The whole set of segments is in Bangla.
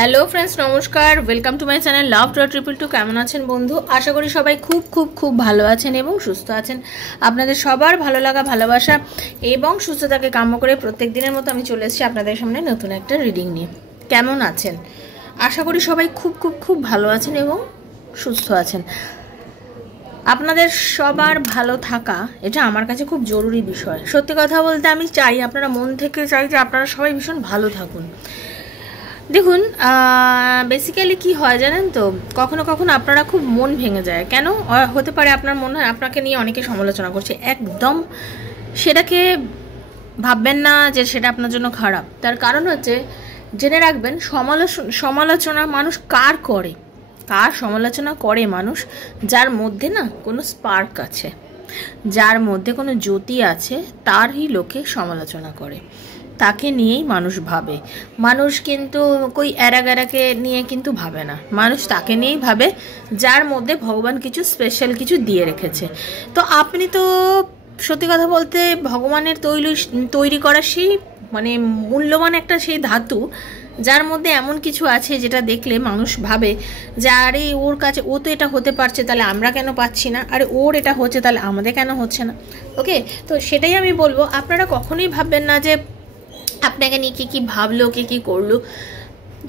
হ্যালো ফ্রেন্ডস, নমস্কার। Welcome to my channel love dot triple two. কেমন আছেন বন্ধু? আশা করি সবাই খুব খুব খুব ভালো আছেন এবং সুস্থ আছেন। আপনাদের সবার ভালো লাগা, ভালোবাসা এবং সুস্থতাকে কাম্য করে প্রত্যেক দিনের মতো আমি চলে এসেছি আপনাদের সামনে নতুন একটা রিডিং নিয়ে। কেমন আছেন? আশা করি সবাই খুব খুব খুব ভালো আছেন এবং সুস্থ আছেন। আপনাদের সবার ভালো থাকা এটা আমার কাছে খুব জরুরি বিষয়। সত্যি কথা বলতে আমি চাই, আপনারা মন থেকে চাই যে আপনারা সবাই ভীষণ ভালো থাকুন। দেখুন, বেসিক্যালি কি হয় জানেন তো, কখনো কখনো আপনারা খুব মন ভেঙে যায়। কেন হতে পারে? আপনার মনে হয় আপনাকে নিয়ে অনেকে সমালোচনা করছে, একদম সেটাকে ভাববেন না যে সেটা আপনার জন্য খারাপ। তার কারণ হচ্ছে, জেনে রাখবেন সমালোচনা মানুষ কার করে, কার সমালোচনা করে মানুষ? যার মধ্যে না কোনো স্পার্ক আছে, যার মধ্যে কোনো জ্যোতি আছে, তারই লোকে সমালোচনা করে, তাকে নিয়েই মানুষ ভাবে। মানুষ কিন্তু কই এরাগারাকে নিয়ে কিন্তু ভাবে না, মানুষ তাকে নিয়েই ভাবে যার মধ্যে ভগবান কিছু স্পেশাল কিছু দিয়ে রেখেছে। তো আপনি তো সত্যি কথা বলতে ভগবানের তৈরি করা সেই মানে মূল্যবান একটা সেই ধাতু, যার মধ্যে এমন কিছু আছে যেটা দেখলে মানুষ ভাবে যে আরে ওর কাছে ও তো এটা হতে পারছে, তাহলে আমরা কেন পাচ্ছি না? আরে ওর এটা হচ্ছে, তাহলে আমাদের কেন হচ্ছে না? ওকে, তো সেটাই আমি বলবো, আপনারা কখনোই ভাববেন না যে আপনাকে নিয়ে কী ভাবলো, কী করলো,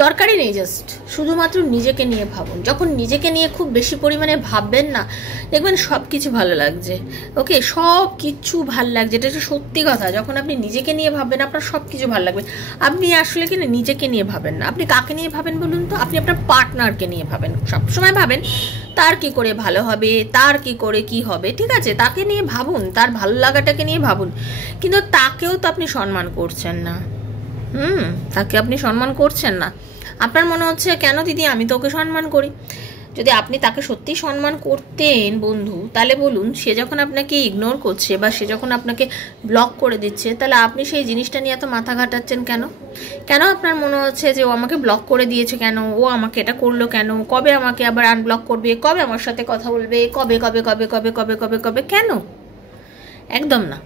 দরকারই নেই। জাস্ট শুধুমাত্র নিজেকে নিয়ে ভাবুন। যখন নিজেকে নিয়ে খুব বেশি পরিমাণে ভাববেন না, দেখবেন সব কিছু ভালো লাগছে। ওকে, সব কিছু ভালো লাগছে, এটা হচ্ছে সত্যি কথা। যখন আপনি নিজেকে নিয়ে ভাববেন, আপনার সব কিছু ভালো লাগবে। আপনি আসলে কি না নিজেকে নিয়ে ভাবেন না, আপনি কাকে নিয়ে ভাবেন বলুন তো? আপনি আপনার পার্টনারকে নিয়ে ভাবেন, সবসময় ভাবেন তার কি করে ভালো হবে, তার কি করে কি হবে। ঠিক আছে, তাকে নিয়ে ভাবুন, তার ভালো লাগাটাকে নিয়ে ভাবুন, কিন্তু তাকেও তো আপনি সম্মান করছেন না। তাকে আপনি সম্মান করছেন না। আপনার মনে হচ্ছে কেন দিদি, আমি তো ওকে সম্মান করি। যদি আপনি তাকে সত্যি সম্মান করতেন বন্ধু, তাহলে বলুন, সে যখন আপনাকে ইগনোর করছে বা সে যখন আপনাকে ব্লক করে দিচ্ছে, তাহলে আপনি সেই জিনিসটা নিয়ে এত মাথা ঘাটাচ্ছেন কেন? কেন আপনার মনে হচ্ছে যে ও আমাকে ব্লক করে দিয়েছে, কেন ও আমাকে এটা করলো, কেন কবে আমাকে আবার আনব্লক করবে, কবে আমার সাথে কথা বলবে, কবে কবে কবে কবে কবে কবে কবে কেন? একদম না।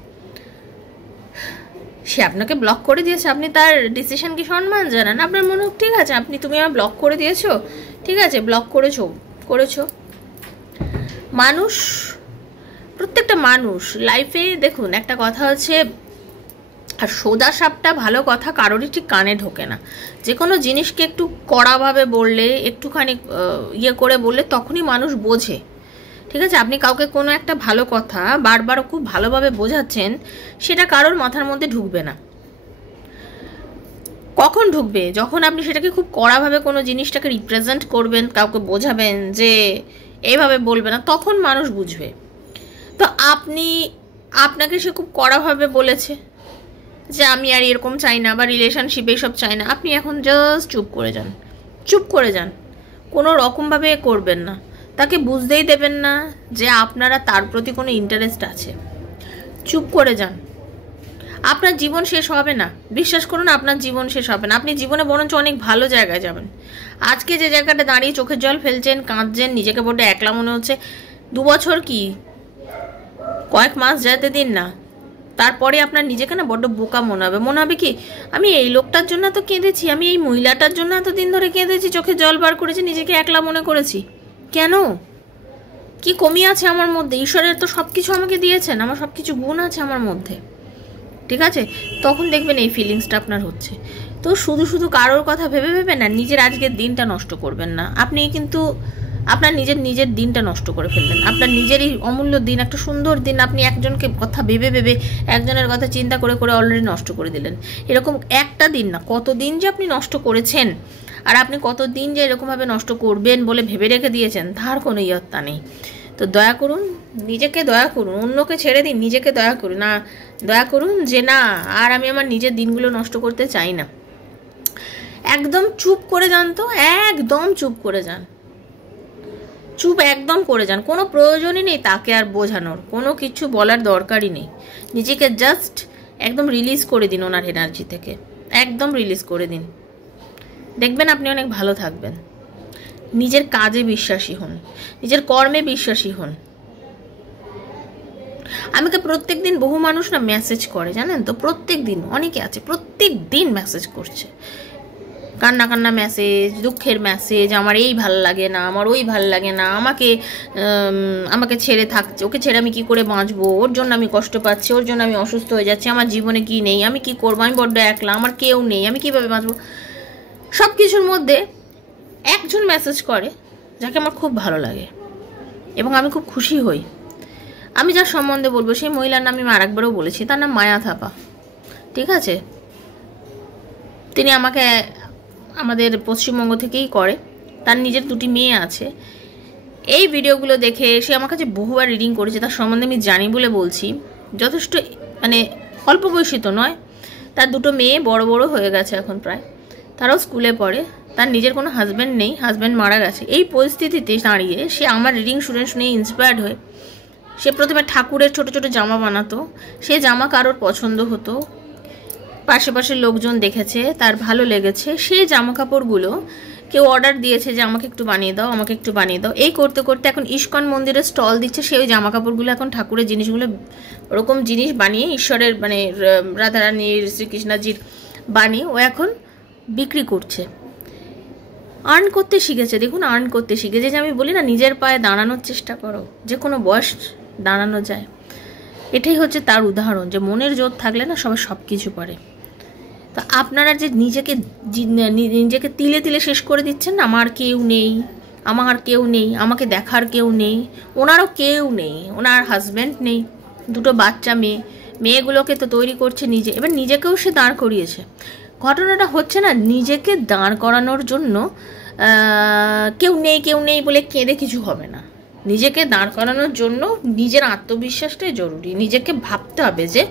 সে আপনাকে ব্লক করে দিয়েছে, আপনি তার ডিসিশনকে সম্মান জানান। আপনার মনে হোক ঠিক আছে, তুমি আমার ব্লক করে দিয়েছো, ঠিক আছে, ব্লক করেছো। মানুষ, প্রত্যেকটা মানুষ লাইফে দেখুন, একটা কথা হচ্ছে, আর সোজা সাপটা ভালো কথা কারোরই ঠিক কানে ঢোকে না। যে কোনো জিনিসকে একটু কড়াভাবে বললে, একটুখানি করে বললে, তখনই মানুষ বোঝে। ঠিক আছে, আপনি কাউকে কোনো একটা ভালো কথা বারবার খুব ভালোভাবে বোঝাচ্ছেন, সেটা কারোর মাথার মধ্যে ঢুকবে না। কখন ঢুকবে? যখন আপনি সেটাকে খুব কড়াভাবে কোনো জিনিসটাকে রিপ্রেজেন্ট করবেন, কাউকে বোঝাবেন যে এইভাবে বলবে না, তখন মানুষ বুঝবে। তো আপনাকে সে খুব কড়াভাবে বলেছে যে আমি আর এরকম চাই না, বা রিলেশনশিপ এইসব চাই না, আপনি এখন জাস্ট চুপ করে যান, কোনো রকমভাবে করবেন না, তাকে বুঝতেই দেবেন না যে আপনারা তার প্রতি কোনো ইন্টারেস্ট আছে। চুপ করে যান। আপনার জীবন শেষ হবে না, বিশ্বাস করুন, আপনার জীবন শেষ হবে না। আপনি জীবনে বরঞ্চ অনেক ভালো জায়গায় যাবেন। আজকে যে জায়গাটা দাঁড়িয়ে চোখের জল ফেলছেন, কাঁদছেন, নিজেকে বড্ড একলা মনে হচ্ছে, 2 বছর কি কয়েক মাস যেতে দিন না, তারপরে আপনার নিজেকে না বড্ড বোকা মনে হবে কি, আমি এই লোকটার জন্য তো কেঁদেছি, আমি এই মহিলাটার জন্য এতদিন ধরে কেঁদেছি, চোখে জল বার করেছি, নিজেকে একলা মনে করেছি। কেন? কি কমি আছে আমার মধ্যে? ঈশ্বরের তো সব কিছু আমাকে দিয়েছেন, আমার সব কিছু গুণ আছে আমার মধ্যে। ঠিক আছে, তখন দেখবেন এই ফিলিংসটা আপনার হচ্ছে। তো শুধু কারোর কথা ভেবে না নিজের আজকের দিনটা নষ্ট করবেন না। আপনি কিন্তু আপনার নিজের দিনটা নষ্ট করে ফেললেন। আপনার নিজেরই অমূল্য দিন, একটা সুন্দর দিন আপনি একজনকে কথা ভেবে একজনের কথা চিন্তা করে অলরেডি নষ্ট করে দিলেন। এরকম একটা দিন না, কত দিন যে আপনি নষ্ট করেছেন, আর আপনি কতদিন যে এরকমভাবে নষ্ট করবেন বলে ভেবে রেখে দিয়েছেন, তার কোনো ইয়ত্তা নেই। তো দয়া করুন, নিজেকে দয়া করুন, অন্যকে ছেড়ে দিন, নিজেকে দয়া করুন যে না, আর আমি আমার নিজের দিনগুলো নষ্ট করতে চাই না। একদম চুপ করে যান, তো একদম চুপ করে যান, একদম করে যান। কোনো প্রয়োজনই নেই তাকে আর বোঝানোর, কোনো কিছু বলার দরকারই নেই। নিজেকে জাস্ট একদম রিলিজ করে দিন ওনার এনার্জি থেকে, একদম রিলিজ করে দিন। দেখবেন আপনি অনেক ভালো থাকবেন। নিজের কাজে বিশ্বাসী হন, নিজের কর্মে বিশ্বাসী হন। আমাকে প্রত্যেক দিন বহু মানুষ না মেসেজ করে, জানেন তো, প্রত্যেক দিন অনেকে আছে প্রত্যেক দিন মেসেজ করছে, কান্না কান্না মেসেজ, দুঃখের মেসেজ, আমার এই ভাল লাগে না, আমার ওই ভাল লাগে না, আমাকে ছেড়ে থাকছে, ওকে ছেড়ে আমি কি করে বাঁচবো, ওর জন্য আমি কষ্ট পাচ্ছি, ওর জন্য আমি অসুস্থ হয়ে যাচ্ছি, আমার জীবনে কি নেই, আমি কি করবো, আমি বড্ড একলা, আমার কেউ নেই, আমি কিভাবে বাঁচবো। সব কিছুর মধ্যে একজন মেসেজ করে যাকে আমার খুব ভালো লাগে এবং আমি খুব খুশি হই। আমি যার সম্বন্ধে বলবো সেই মহিলার নাম আমি আরেকবারও বলেছি, তার নাম মায়া থাপা। ঠিক আছে, তিনি আমাকে আমাদের পশ্চিমবঙ্গ থেকেই করে, তার নিজের 2টি মেয়ে আছে। এই ভিডিওগুলো দেখে সে আমার কাছে বহুবার রিডিং করেছে, তার সম্বন্ধে আমি জানি বলে বলছি। যথেষ্ট মানে অল্প বয়সী তো নয়, তার 2টো মেয়ে বড় বড় হয়ে গেছে এখন প্রায়, তারাও স্কুলে পড়ে, তার নিজের কোনো হাজব্যান্ড নেই, হাজব্যান্ড মারা গেছে। এই পরিস্থিতিতে দাঁড়িয়ে সে আমার রিডিং শুনে ইন্সপায়ার্ড হয়ে সে প্রথমে ঠাকুরের ছোট ছোট জামা বানাতো, সে জামা কারোর পছন্দ হতো, পাশে লোকজন দেখেছে, তার ভালো লেগেছে, সেই জামা কাপড়গুলো কেউ অর্ডার দিয়েছে যে আমাকে একটু বানিয়ে দাও, আমাকে একটু বানিয়ে দাও। এই করতে করতে এখন ইস্কন মন্দিরে স্টল দিচ্ছে, সেই জামা কাপড়গুলো এখন ঠাকুরের জিনিসগুলো ওরকম জিনিস বানিয়ে ঈশ্বরের মানে রাধারানীর শ্রীকৃষ্ণজির বানিয়ে ও এখন বিক্রি করছে, আর্ন করতে শিখেছে। দেখুন, আর্ন করতে শিখেছে। যে আমি বলি না, নিজের পায়ে দাঁড়ানোর চেষ্টা করো, যে কোনো বয়স দাঁড়ানো যায়। এটাই হচ্ছে তার উদাহরণ, যে মনের জোর থাকলে না সবাই সব কিছু পারে। তো আপনারা যে নিজেকে তিলে তিলে শেষ করে দিচ্ছেন না, আমার কেউ নেই, আমার কেউ নেই, আমাকে দেখার কেউ নেই, ওনারও কেউ নেই, ওনার হাজব্যান্ড নেই, 2টো বাচ্চা মেয়েগুলোকে তো তৈরি করছে নিজে, এবার নিজেকেও সে দাঁড় করিয়েছে। ঘটনাটা হচ্ছে না, নিজেকে দাঁড় করানোর জন্য কেউ নেই বলে কেঁদে কিছু হবে না। নিজেকে দাঁড় করানোর জন্য নিজের আত্মবিশ্বাসটাই জরুরি। নিজেকে ভাবতে হবে যে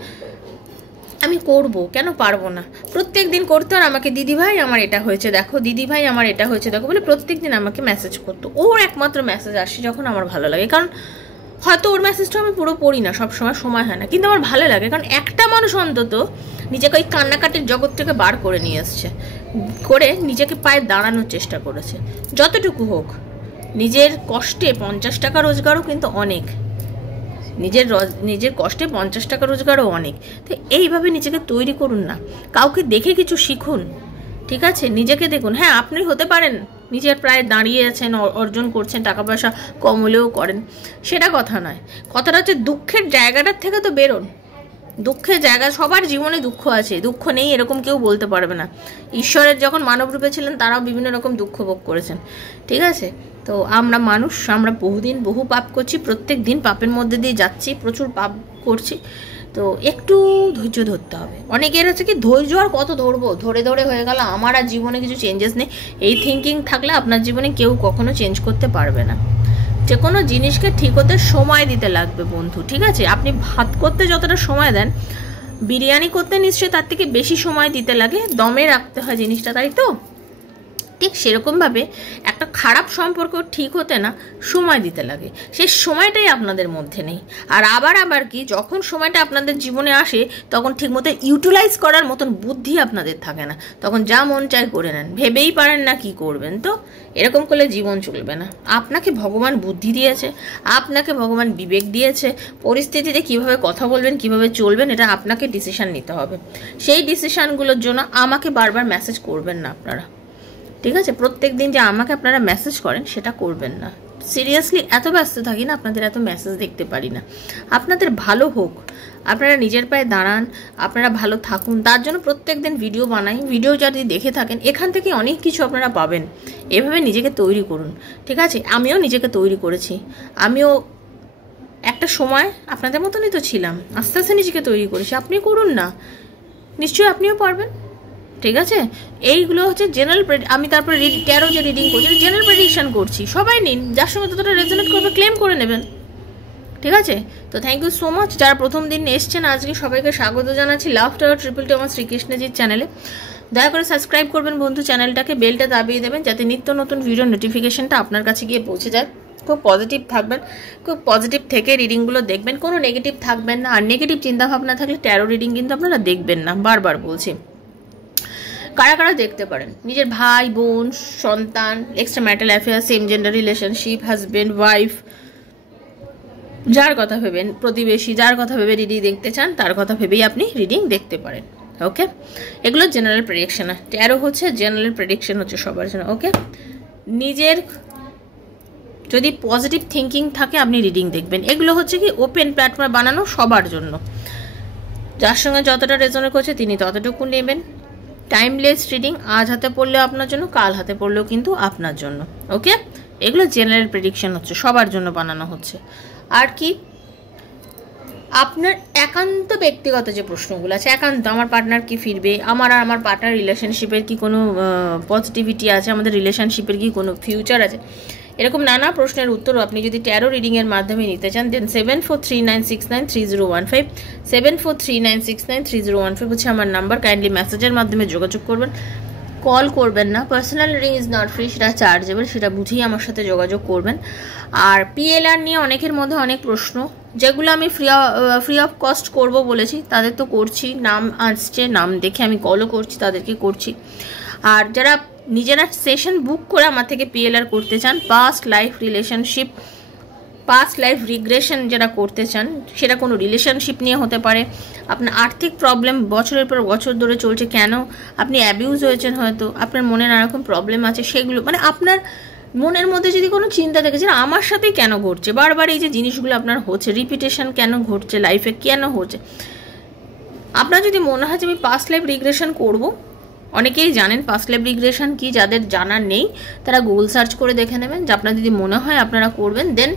আমি করব, কেন পারবো না। প্রত্যেক দিন করতো, আর আমাকে দিদিভাই আমার এটা হয়েছে দেখো, দিদিভাই আমার এটা হয়েছে দেখো বলে প্রত্যেক দিন আমাকে মেসেজ করতো। ওর একমাত্র মেসেজ আসে যখন আমার ভালো লাগে, কারণ হয়তো ওর মেসেজটা আমি পুরো পড়ি না, সময় হয় না, কিন্তু আমার ভালো লাগে, কারণ একটা মানুষ অন্তত নিজেকে ওই কান্নাকাটির জগৎ থেকে বার করে নিয়ে এসছে, করে নিজেকে পায়ে দাঁড়ানোর চেষ্টা করেছে, যতটুকু হোক। নিজের কষ্টে 50 টাকা রোজগারও কিন্তু অনেক, নিজের কষ্টে 50 টাকা রোজগারও অনেক। তো এইভাবে নিজেকে তৈরি করুন না, কাউকে দেখে কিছু শিখুন। ঠিক আছে, নিজেকে দেখুন। হ্যাঁ, আপনি হতে পারেন নিজের প্রায় দাঁড়িয়ে আছেন, অর্জন করছেন, টাকা পয়সা কম হলেও করেন, সেটা কথা নয়। কথাটা হচ্ছে দুঃখের জায়গাটার থেকে তো বেরোন। দুঃখের জায়গা, সবার জীবনে দুঃখ আছে, দুঃখ নেই এরকম কেউ বলতে পারবে না। ঈশ্বরের যখন মানব রূপে ছিলেন তারাও বিভিন্ন রকম দুঃখ ভোগ করেছেন। ঠিক আছে, তো আমরা মানুষ, আমরা বহু পাপ করছি, প্রত্যেক দিন পাপের মধ্যে দিয়ে যাচ্ছি, প্রচুর পাপ করছি। তো একটু ধৈর্য ধরতে হবে। অনেকের হচ্ছে কি, ধৈর্য আর কত ধরবো, ধরে হয়ে গেল, আমার আর জীবনে কিছু চেঞ্জেস নেই, এই থিঙ্কিং থাকলে আপনার জীবনে কেউ কখনো চেঞ্জ করতে পারবে না। যে কোনো জিনিসকে ঠিক হতে সময় দিতে লাগবে বন্ধু। ঠিক আছে, আপনি ভাত করতে যতটা সময় দেন, বিরিয়ানি করতে নিশ্চয়ই তার থেকে বেশি সময় দিতে লাগে, দমে রাখতে হয় জিনিসটা, তাই তো? ঠিক সেরকমভাবে একটা খারাপ সম্পর্ক ঠিক হতে না সময় দিতে লাগে, সেই সময়টাই আপনাদের মধ্যে নেই। আর আবার কি, যখন সময়টা আপনাদের জীবনে আসে তখন ঠিকমতো ইউটিলাইজ করার মতন বুদ্ধি আপনাদের থাকে না, তখন যা মন চায় করে নেন, ভেবেই পারেন না কি করবেন। তো এরকম করলে জীবন চলবে না। আপনাকে ভগবান বুদ্ধি দিয়েছে, আপনাকে ভগবান বিবেক দিয়েছে, পরিস্থিতিতে কিভাবে কথা বলবেন, কিভাবে চলবেন, এটা আপনাকে ডিসিশন নিতে হবে। সেই ডিসিশনগুলোর জন্য আমাকে বারবার মেসেজ করবেন না আপনারা। ঠিক আছে, প্রত্যেক দিন যে আমাকে আপনারা মেসেজ করেন সেটা করবেন না। সিরিয়াসলি এত ব্যস্ত থাকি না, আপনাদের এত মেসেজ দেখতে পারি না। আপনাদের ভালো হোক, আপনারা নিজের পায়ে দাঁড়ান, আপনারা ভালো থাকুন, তার জন্য প্রত্যেক দিন ভিডিও বানাই। ভিডিও যদি দেখে থাকেন, এখান থেকে অনেক কিছু আপনারা পাবেন। এভাবে নিজেকে তৈরি করুন। ঠিক আছে, আমিও নিজেকে তৈরি করেছি, আমিও একটা সময় আপনাদের মতনই তো ছিলাম, আস্তে আস্তে নিজেকে তৈরি করেছি। আপনি করুন না, নিশ্চয়ই আপনিও পারবেন। ঠিক আছে, এইগুলো হচ্ছে জেনারেল, আমি তারপরে ট্যারো যে রিডিং করছি জেনারেল প্রেডিকশন করছি, সবাই নিন, যার সঙ্গে ততটা রেজোনেট করবে ক্লেম করে নেবেন। ঠিক আছে, তো থ্যাংক ইউ সো মাচ। যারা প্রথম দিন এসছেন আজকে সবাইকে স্বাগত জানাচ্ছি লাভ টাওয়ার 222 আমার শ্রীকৃষ্ণজির চ্যানেলে। দয়া করে সাবস্ক্রাইব করবেন বন্ধু চ্যানেলটাকে, বেলটা দাবিয়ে দেবেন যাতে নিত্য নতুন ভিডিও নোটিফিকেশনটা আপনার কাছে গিয়ে পৌঁছে যায়। খুব পজিটিভ থাকবেন, খুব পজিটিভ থেকে রিডিংগুলো দেখবেন, কোনো নেগেটিভ থাকবেন না। আর নেগেটিভ চিন্তাভাবনা থাকলে ট্যারো রিডিং কিন্তু আপনারা দেখবেন না, বারবার বলছি। কারা কারা দেখতে পারেন, নিজের ভাই বোন, সন্তান, extra marital affair, same gender relationship, husband wife, যার কথা ভেবেন, প্রতিবেশী, যার কথা ভেবে রিডিং দেখতে চান তার কথা ভেবেই আপনি রিডিং দেখতে পারেন। ওকে, এগুলো জেনারেল প্রেডিকশন। ট্যারো হচ্ছে জেনারেল প্রেডিকশন, হচ্ছে সবার জন্য। ওকে, নিজের যদি পজিটিভ থিঙ্কিং থাকে আপনি রিডিং দেখবেন। এগুলো হচ্ছে কি ওপেন প্ল্যাটফর্ম বানানো সবার জন্য, যার সঙ্গে যতটা রেজোনেট করছে তিনি ততটুকু নেবেন। টাইমলেস রিডিং, আজ হাতে পড়লেও আপনার জন্য, কাল হাতে পড়লেও কিন্তু আপনার জন্য। ওকে, এগুলো জেনারেল প্রেডিকশন হচ্ছে, সবার জন্য বানানো হচ্ছে। আর কি আপনার একান্ত ব্যক্তিগত যে প্রশ্নগুলো আছে, একান্ত আমার পার্টনার কি ফিরবে, আমার আর আমার পার্টনার রিলেশনশিপের কি কোনো পজিটিভিটি আছে, আমাদের রিলেশনশিপের কি কোনো ফিউচার আছে, এরকম নানা প্রশ্নের উত্তরও আপনি যদি ট্যারো রিডিংয়ের মাধ্যমে নিতে চান, দেন 7439693015 7439693015 হচ্ছে আমার নাম্বার। কাইন্ডলি মেসেজের মাধ্যমে যোগাযোগ করবেন, কল করবেন না। Personal reading is not free, সেটা চার্জেবল, সেটা বুঝেই আমার সাথে যোগাযোগ করবেন। আর পিএলআর নিয়ে অনেকের মধ্যে অনেক প্রশ্ন, যেগুলো আমি ফ্রি অফ কস্ট করব বলেছি, তাদের তো করছি, নাম আসছে, নাম দেখে আমি কলও করছি, তাদেরকে করছি। আর যারা নিজেরা সেশন বুক করে আমার থেকে পিএলআর করতে চান, past life relationship, past life regression যারা করতে চান, সেটা কোনো রিলেশনশিপ নিয়ে হতে পারে, আপনার আর্থিক প্রবলেম বছরের পর বছর ধরে চলছে, কেন আপনি অ্যাবিউজ হয়েছেন, হয়তো আপনার মনে নানা রকম প্রবলেম আছে, সেগুলো মানে আপনার মনের মধ্যে যদি কোনো চিন্তা থাকে যে আমার সাথে কেন ঘটছে, বারবার এই যে জিনিসগুলো আপনার হচ্ছে, রিপিটেশন কেন ঘটছে লাইফে, কেন হচ্ছে, আপনার যদি মনে হয় যে আমি পাস্ট লাইফ রিগ্রেশন করব, অনেকেই জানেন পাস্ট লাইফ রিগ্রেশন কি, যাদের জানার নেই তারা গুগল সার্চ করে দেখে নেবেন। যে আপনার যদি মনে হয় আপনারা করবেন, দেন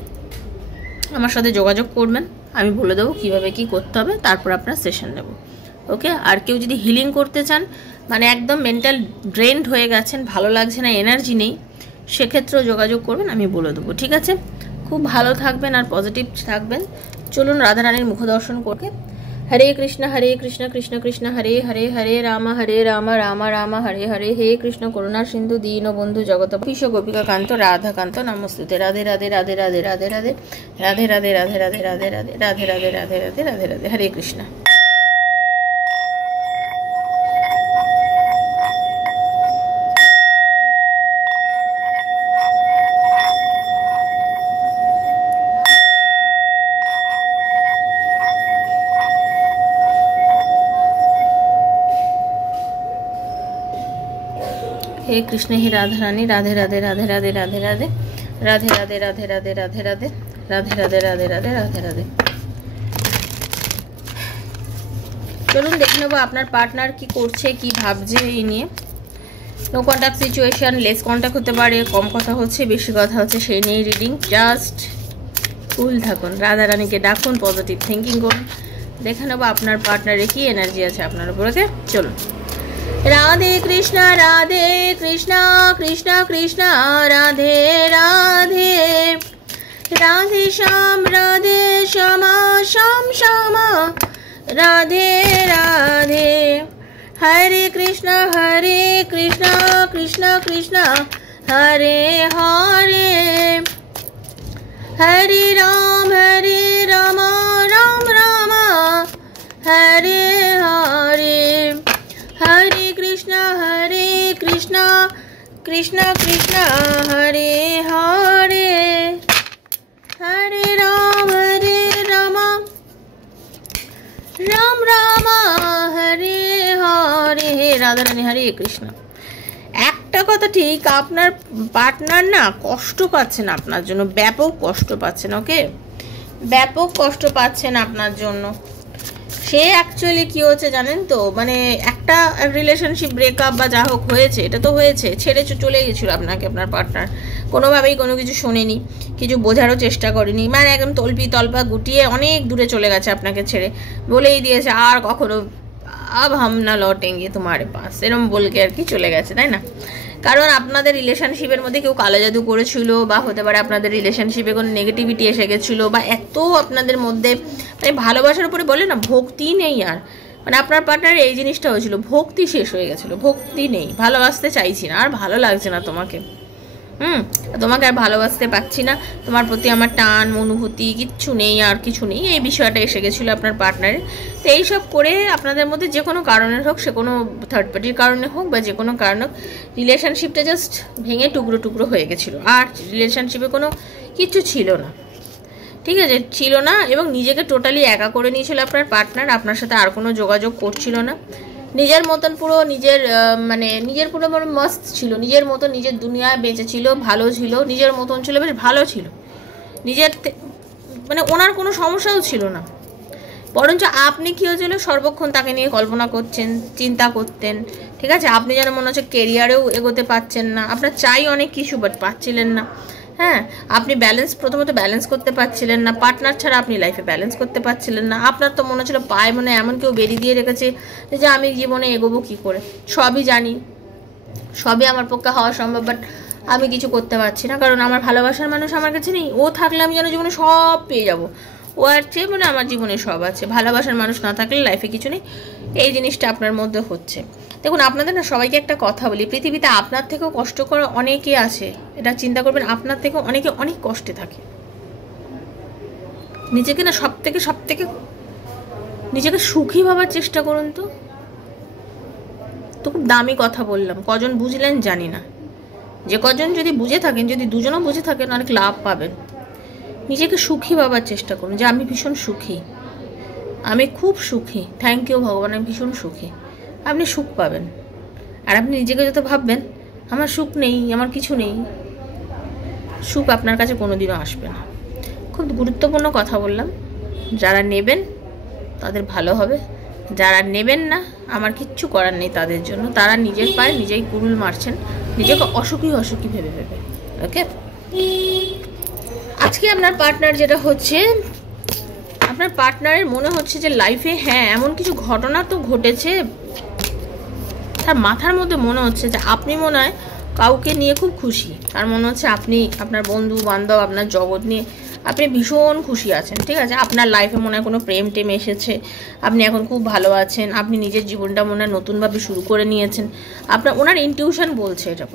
আমার সাথে যোগাযোগ করবেন, আমি বলে দেবো কীভাবে কী করতে হবে, তারপর আপনার সেশন নেব। ওকে, আর কেউ যদি হিলিং করতে চান, মানে একদম মেন্টাল ড্রেন্ড হয়ে গেছেন, ভালো লাগছে না, এনার্জি নেই, সেক্ষেত্রেও যোগাযোগ করবেন, আমি বলে দেবো। ঠিক আছে, খুব ভালো থাকবেন আর পজিটিভ থাকবেন। চলুন রাধারানীর মুখ দর্শন করতে। হরে কৃষ্ণ কৃষ্ণ কৃষ্ণ হরে হরে, হরে রাম রাম রাম হরে হরে, হে কৃষ্ণ করুণা সিন্ধু দীন বন্ধু জগত কৃষ্ণ গোপিকা কান্ত রাধাকান্ত নমস্তুতে। রাধে রাধে রাধে রাধে রাধে রাধে রাধে রাধে রাধে রাধে রাধে রাধে রাধে রাধে রাধে রাধে রাধে রাধে, হরে কৃষ্ণ। हे कृष्ण हे राधा रानी, राधे राधे राधे राधे राधे राधे राधे राधे राधे राधे राधे राधे राधे राधे राधे राधे राधे राधे। চলুন দেখে নেবো আপনার পার্টনার কি করছে, কি ভাবছে এই নিয়ে। No contact situation, less contact হতে পারে, কম কথা হচ্ছে, বেশি কথা হচ্ছে, সেই নিয়ে রিডিং। জাস্ট কুল থাকুন, রাধা রানীকে ডাকুন, পজিটিভ থিঙ্কিং করুন, দেখে নেবো আপনার পার্টনারের কি এনার্জি আছে আপনার উপর। ওকে, চলুন। राधे कृष्ण कृष्ण कृष्ण राधे राधे, राधे श्याम श्याम श्याम, राधे राधे। हरे कृष्ण कृष्ण कृष्ण हरे हरे, हरे राम राम राम हरे हरे, हरे कृष्ण कृष्ण कृष्ण हरे हरे, हरे राम राम राम हरे हरे। राधा रानी हरे कृष्ण। একটা কথা ঠিক, আপনার পার্টনার না কষ্ট পাচ্ছেন আপনার জন্য, ব্যাপক কষ্ট পাচ্ছেন। ওকে, ব্যাপক কষ্ট পাচ্ছেন আপনার জন্য। সে অ্যাকচুয়ালি কি হচ্ছে জানেন তো, মানে একটা রিলেশনশিপ ব্রেকআপ বা যা হোক হয়েছে, এটা তো হয়েছে, ছেড়ে চলে গেছিল আপনাকে আপনার পার্টনার, কোনোভাবেই কোনো কিছু শোনেনি, কিছু বোঝারও চেষ্টা করেনি, মানে একদম তলপা গুটিয়ে অনেক দূরে চলে গেছে আপনাকে ছেড়ে, বলেই দিয়েছে আর কখনো আব হাম না লটেঙ্গে তোমারে পাস, এরকম বলকে আর কি চলে গেছে, তাই না? কারণ আপনাদের রিলেশনশিপের মধ্যে কেউ কালো জাদু করেছিল, বা হতে পারে আপনাদের রিলেশনশিপে কোনো নেগেটিভিটি এসে গেছিলো, বা এত আপনাদের মধ্যে মানে ভালোবাসার উপরে বলে না ভক্তি নেই, আর মানে আপনার পার্টনার এই জিনিসটা হয়েছিল, ভক্তি শেষ হয়ে গেছিলো, ভক্তি নেই, ভালোবাসতে চাইছি না, আর ভালো লাগছে না তোমাকে, তোমাকে আর ভালোবাসতে পারছি না, তোমার প্রতি আমার টান অনুভূতি কিচ্ছু নেই, আর কিছু নেই, এই বিষয়টা এসে গেছিলো আপনার পার্টনারের। তো এইসব করে আপনাদের মধ্যে যে কোনো কারণের হোক, সে কোনো থার্ড পার্টির কারণে হোক বা যে কোনো কারণ হোক, রিলেশনশিপটা জাস্ট ভেঙে টুকরো টুকরো হয়ে গেছিলো, আর রিলেশনশিপে কোনো কিছু ছিল না, ঠিক আছে, ছিল না, এবং নিজেকে টোটালি একা করে নিয়েছিল আপনার পার্টনার, আপনার সাথে আর কোনো যোগাযোগ করছিল না, নিজের মতন পুরো নিজের মানে নিজের পুরো মস্ত ছিল, নিজের মতন নিজের দুনিয়ায় বেঁচে ছিল, ভালো ছিল, নিজের মতন ছিল, বেশ ভালো ছিল, নিজের মানে ওনার কোনো সমস্যাও ছিল না। বরঞ্চ আপনি কী হয়েছিল সর্বক্ষণ তাকে নিয়ে কল্পনা করছেন, চিন্তা করতেন, ঠিক আছে। আপনি যেন মনে হচ্ছে কেরিয়ারেও এগোতে পারছেন না, আপনার চাই অনেক কিছু বাট পাচ্ছিলেন না। হ্যাঁ, আপনি প্রথমত ব্যালেন্স করতে পারছিলেন না, পার্টনার ছাড়া আপনি লাইফে ব্যালেন্স করতে পারছিলেন না। আপনার তো মনে হচ্ছিল পায়ে মনে এমন কেউ বেরিয়ে দিয়ে রেখেছে যে আমি জীবনে এগোবো কী করে। সবই জানি, সবই আমার পক্ষে হওয়া সম্ভব, বাট আমি কিছু করতে পারছি না, কারণ আমার ভালোবাসার মানুষ আমার কাছে নেই। ও থাকলে আমি যেন জীবনে সব পেয়ে যাবো, ও আর চেয়ে বলে আমার জীবনে সব আছে। ভালোবাসার মানুষ না থাকলে লাইফে কিছু নেই, এই জিনিসটা আপনার মধ্যে হচ্ছে। দেখুন, আপনাদের না সবাইকে একটা কথা বলি, পৃথিবীতে আপনার থেকেও কষ্ট করে অনেকে আছে, এটা চিন্তা করবেন। আপনার থেকেও অনেকে অনেক কষ্টে থাকে। নিজেকে না সব থেকে নিজেকে সুখী ভাবার চেষ্টা করুন। তো খুব দামি কথা বললাম, কজন বুঝলেন জানি না। যে কজন যদি বুঝে থাকেন, যদি দুজনও বুঝে থাকেন, অনেক লাভ পাবেন। নিজেকে সুখী ভাবার চেষ্টা করুন যে আমি ভীষণ সুখী, আমি খুব সুখী, থ্যাংক ইউ ভগবান, আমি ভীষণ সুখী। আপনি সুখ পাবেন। আর আপনি নিজেকে যত ভাববেন আমার সুখ নেই, আমার কিছু নেই, সুখ আপনার কাছে কোনোদিনও আসবে না। খুব গুরুত্বপূর্ণ কথা বললাম। যারা নেবেন তাদের ভালো হবে, যারা নেবেন না আমার কিচ্ছু করার নেই তাদের জন্য। তারা নিজের পায়ে নিজেই কুড়ুল মারছেন, নিজেকে অসুখী ভেবে। ওকে, আজকে আপনার পার্টনার যেটা হচ্ছে, আপনার পার্টনারের মনে হচ্ছে যে লাইফে হ্যাঁ এমন কিছু ঘটনা তো ঘটেছে, তার মাথার মধ্যে মনে হচ্ছে যে আপনি মনে হয় কাউকে নিয়ে খুব খুশি। তার মনে হচ্ছে আপনি আপনার বন্ধু বান্ধব, আপনার জগৎ নিয়ে আপনি ভীষণ খুশি আছেন, ঠিক আছে। আপনার লাইফে মনে হয় কোনো প্রেম টেম এসেছে, আপনি এখন খুব ভালো আছেন, আপনি নিজের জীবনটা মনে হয় নতুনভাবে শুরু করে নিয়েছেন। ওনার ইনটিউশন বলছে, এটা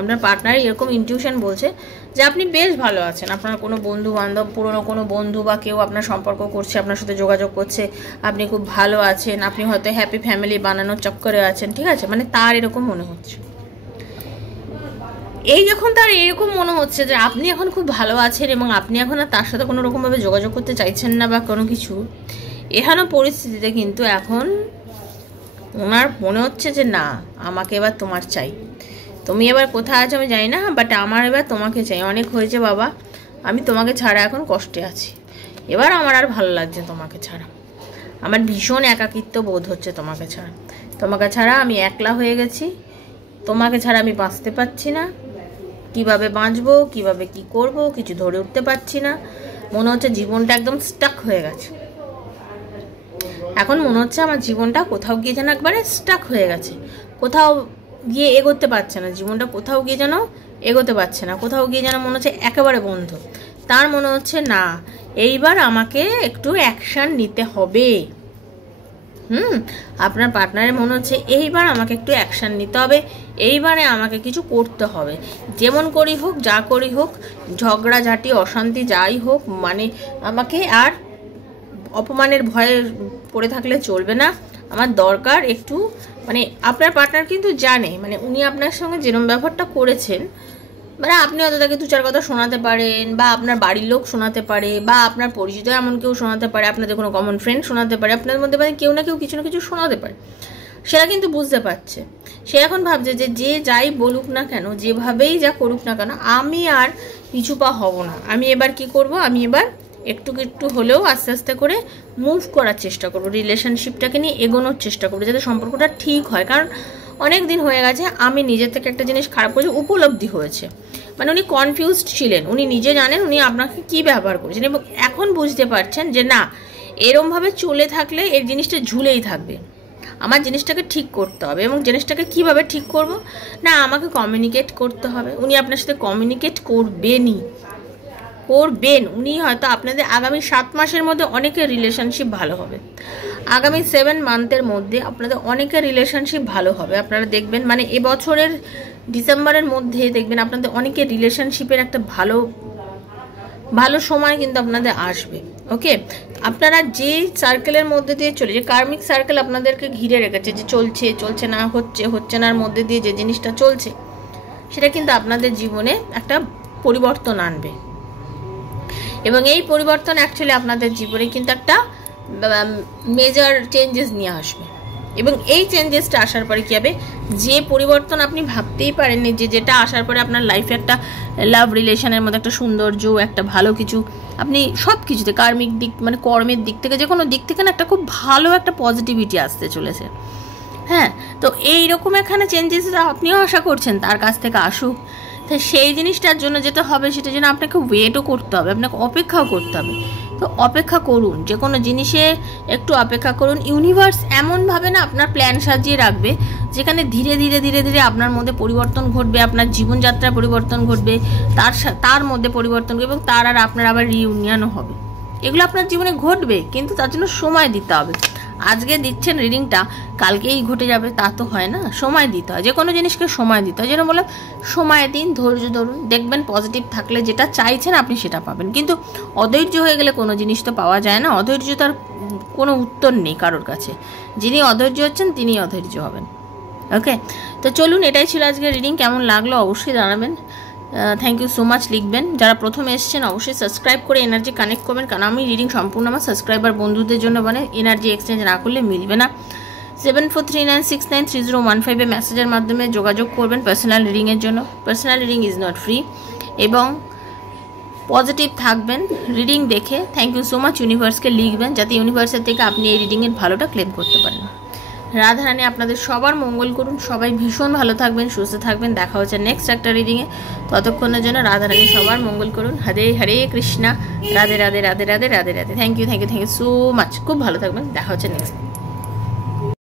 আপনার পার্টনার এরকম ইনটিউশন বলছে যে আপনি বেশ ভালো আছেন। আপনার কোনো বন্ধু বান্ধব, পুরনো কোনো বন্ধু বা কেউ আপনার সম্পর্ক করছে, আপনার সাথে যোগাযোগ করছে, আপনি খুব ভালো আছেন, আপনি হয়তো হ্যাপি ফ্যামিলি বানানোর চক্করে আছেন, ঠিক আছে। মানে তার এরকম মনে হচ্ছে। এই যখন তার এরকম মনে হচ্ছে যে আপনি এখন খুব ভালো আছেন এবং আপনি এখন আর তার সাথে কোনো রকমভাবে যোগাযোগ করতে চাইছেন না বা কোনো কিছু, এখানে পরিস্থিতিতে কিন্তু এখন ওনার মনে হচ্ছে যে না, আমাকে এবার তোমার চাই। তুমি এবার কোথায় আছো আমি জানি না, বাট আমার এবার তোমাকে চাই। অনেক হয়েছে বাবা, আমি তোমাকে ছাড়া এখন কষ্টে আছি, এবার আমার আর ভালো লাগছে তোমাকে ছাড়া। আমার ভীষণ একাকিত্ব বোধ হচ্ছে তোমাকে ছাড়া। তোমাকে ছাড়া আমি একলা হয়ে গেছি, তোমাকে ছাড়া আমি বাঁচতে পারছি না। কিভাবে বাঁচবো, কিভাবে কি করব, কিছু ধরে উঠতে পারছি না। মনে হচ্ছে জীবনটা একদম স্টাক হয়ে গেছে। এখন মনে হচ্ছে আমার জীবনটা কোথাও গিয়ে যেন একবারে স্টাক হয়ে গেছে, কোথাও গিয়ে এগোতে পারছে না জীবনটা, কোথাও গিয়ে যেন এগোতে পারছে না, কোথাও গিয়ে যেন মনে হচ্ছে একেবারে বন্ধ। তার মনে হচ্ছে না, এইবার আমাকে একটু অ্যাকশন নিতে হবে। আপনার পার্টনারের মনে হচ্ছে এইবার আমাকে একটু অ্যাকশন নিতে হবে, এইবারে আমাকে কিছু করতে হবে। যেমন করি হোক, যা করি হোক, ঝগড়াঝাটি অশান্তি যাই হোক, মানে আমাকে আর অপমানের ভয়ে পড়ে থাকলে চলবে না। আমার দরকার একটু, মানে আপনার পার্টনার কিন্তু জানে, মানে উনি আপনার সঙ্গে যেরকম ব্যবহারটা করেছেন, মানে আপনি হয়তো তাকে দু চার কথা শোনাতে পারেন, বা আপনার বাড়ির লোক শোনাতে পারে, বা আপনার পরিচিত এমন কেউ শোনাতে পারে, আপনাদের কোনো কমন ফ্রেন্ড শোনাতে পারে, আপনাদের মধ্যে মানে কেউ না কেউ কিছু না কিছু শোনাতে পারে। সেটা কিন্তু বুঝতে পারছে। সে এখন ভাবছে যে যাই বলুক না কেন, যেভাবেই যা করুক না কেন, আমি আর পিছু পা হব না। আমি এবার কি করব, আমি এবার একটু একটু হলেও আস্তে আস্তে করে মুভ করার চেষ্টা করবো, রিলেশনশিপটাকে নিয়ে এগোনোর চেষ্টা করবো, যাতে সম্পর্কটা ঠিক হয়। কারণ অনেক দিন হয়ে গেছে আমি নিজের থেকে একটা জিনিস খারাপ করেছি, উপলব্ধি হয়েছে। মানে উনি কনফিউজড ছিলেন, উনি নিজে জানেন উনি আপনাকে কি ব্যবহার করেছেন, এবং এখন বুঝতে পারছেন যে না, এরমভাবে চলে থাকলে এই জিনিসটা ঝুলেই থাকবে। আমার জিনিসটাকে ঠিক করতে হবে, এবং জিনিসটাকে কিভাবে ঠিক করব না, আমাকে কমিউনিকেট করতে হবে। উনি আপনার সাথে কমিউনিকেট করবেন। উনি হয়তো আপনাদের আগামী 7 মাসের মধ্যে অনেকের রিলেশনশিপ ভালো হবে, আগামী 7 মান্থের মধ্যে আপনাদের অনেকের রিলেশনশিপ ভালো হবে। আপনারা দেখবেন, মানে এবছরের ডিসেম্বরের মধ্যে দেখবেন আপনাদের অনেকের রিলেশনশিপের একটা ভালো ভালো সময় কিন্তু আপনাদের আসবে। ওকে, আপনারা যে সার্কেলের মধ্যে দিয়ে চলে, যে কার্মিক সার্কেল আপনাদেরকে ঘিরে রেখেছে, যে চলছে না, হচ্ছে নার মধ্যে দিয়ে যে জিনিসটা চলছে, সেটা কিন্তু আপনাদের জীবনে একটা পরিবর্তন আনবে, এবং এই পরিবর্তন অ্যাকচুয়ালি আপনাদের জীবনে কিন্তু একটা মেজর চেঞ্জেস নিয়ে আসবে। এবং এই চেঞ্জেসটা আসার পরে কী হবে, যে পরিবর্তন আপনি ভাবতেই পারেননি, যেটা আসার পরে আপনার লাইফে একটা লাভ রিলেশনের মধ্যে একটা সৌন্দর্য, একটা ভালো কিছু, আপনি সব কিছুতে কার্মিক দিক মানে কর্মের দিক থেকে যে কোনো দিক থেকে না একটা খুব ভালো একটা পজিটিভিটি আসতে চলেছে। হ্যাঁ, তো এইরকম এখানে চেঞ্জেস আপনিও আশা করছেন তার কাছ থেকে আসুক। তো সেই জিনিসটার জন্য যেটা হবে সেটার জন্য আপনাকে ওয়েটও করতে হবে, আপনাকে অপেক্ষাও করতে হবে। তো অপেক্ষা করুন, যে কোনো জিনিসে একটু অপেক্ষা করুন। ইউনিভার্স এমনভাবে না আপনার প্ল্যান সাজিয়ে রাখবে যেখানে ধীরে ধীরে ধীরে ধীরে আপনার মধ্যে পরিবর্তন ঘটবে, আপনার জীবনযাত্রার পরিবর্তন ঘটবে, তার মধ্যে পরিবর্তন ঘটবে এবং তার আর আপনার আবার রিইউনিয়নও হবে। এগুলো আপনার জীবনে ঘটবে, কিন্তু তার জন্য সময় দিতে হবে। আজকে দিচ্ছেন রিডিংটা, কালকেই ঘটে যাবে তা তো হয় না, সময় দিতে হয়, যে কোনো জিনিসকে সময় দিতে হয়। যেন বললাম, সময় দিন, ধৈর্য ধরুন, দেখবেন পজিটিভ থাকলে যেটা চাইছেন আপনি সেটা পাবেন। কিন্তু অধৈর্য হয়ে গেলে কোনো জিনিস তো পাওয়া যায় না, অধৈর্যতার কোনো উত্তর নেই কারোর কাছে। যিনি অধৈর্য হচ্ছেন তিনি অধৈর্য হবেন। ওকে, তো চলুন, এটাই ছিল আজকে রিডিং। কেমন লাগলো অবশ্যই জানাবেন। থ্যাংক ইউ সো মাচ লিখবেন। যারা প্রথমে এসেছেন অবশ্যই সাবস্ক্রাইব করে এনার্জি কানেক্ট করবেন, কারণ আমি রিডিং সম্পূর্ণ আমার সাবস্ক্রাইবার বন্ধুদের জন্য, মানে এনার্জি এক্সচেঞ্জ না করলে মিলবে না। 7439693015 মেসেজের মাধ্যমে যোগাযোগ করবেন পার্সোনাল রিডিংয়ের জন্য। Personal reading is not free. এবং পজিটিভ থাকবেন রিডিং দেখে। থ্যাংক ইউ সো মাচ ইউনিভার্সকে লিখবেন, যাতে ইউনিভার্সের থেকে আপনি এই রিডিংয়ের ভালোটা ক্লেম করতে পারেন। রাধারানী আপনাদের সবার মঙ্গল করুন, সবাই ভীষণ ভালো থাকবেন, সুস্থ থাকবেন। দেখা হচ্ছে নেক্সট একটা রিডিংয়ে, ততক্ষণের জন্য রাধারানী সবার মঙ্গল করুন। হরে হরে Krishna, Radhe Radhe Radhe Radhe Radhe Radhe. Thank you so much, খুব ভালো থাকবেন। দেখা হচ্ছে নেক্সট।